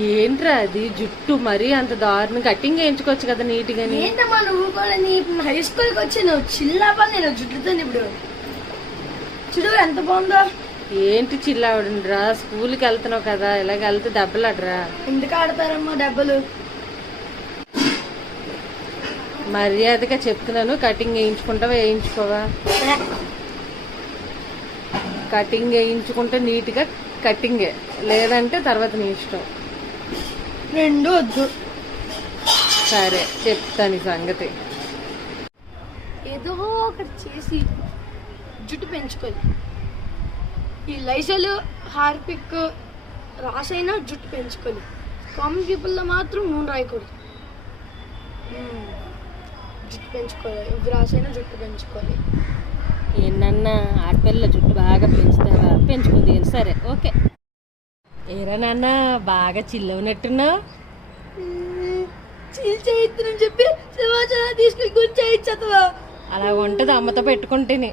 ఏంట్రా అది జుట్టు మరీ అంత దారుణం కటింగ్ వేయించుకోవచ్చు కదా నీట్గా. ఏంటమ్మా నువ్వు కూడా హై స్కూల్కి వచ్చి నువ్వు చిల్లాపా నేను జుట్టుతో ఇప్పుడు చూడు ఎంత బాగుందో. ఏంటి చిల్లావడంరా, స్కూల్కి వెళ్తున్నావు కదా, ఇలాగ వెళ్తే దెబ్బలాడరా. ఎందుకు ఆడతారమ్మా దెబ్బలు? మర్యాదగా చెప్తున్నాను, కటింగ్ వేయించుకుంటావా వేయించుకోవా? కటింగ్ వేయించుకుంటే నీట్గా కటింగే, లేదంటే తర్వాత నీ ఇష్టం. రెండు వద్దు. సరే చెప్తాను ఈ సంగతి. ఏదో ఒకటి చేసి జుట్టు పెంచుకోవాలి. ఈ లైజల్ హార్పిక్ రాసైనా జుట్టు పెంచుకోవాలి. కామన్ పీపుల్లో మాత్రం నూనె రాయకూడదు. జుట్టు పెంచుకోవాలి, ఇవి రాసైనా జుట్టు పెంచుకోవాలి. ఏంటన్నా ఆడపిల్ల జుట్టు బాగా పెంచుతావా? పెంచుకుంది. సరే ఓకే. ఏరా నాన్న బాగా చిల్లవునట్టున్నావు. చీల్చేయిద్దని చెప్పి సమాచారం తీసుకుని గురించి అలా ఉంటుంది అమ్మతో పెట్టుకుంటేనే.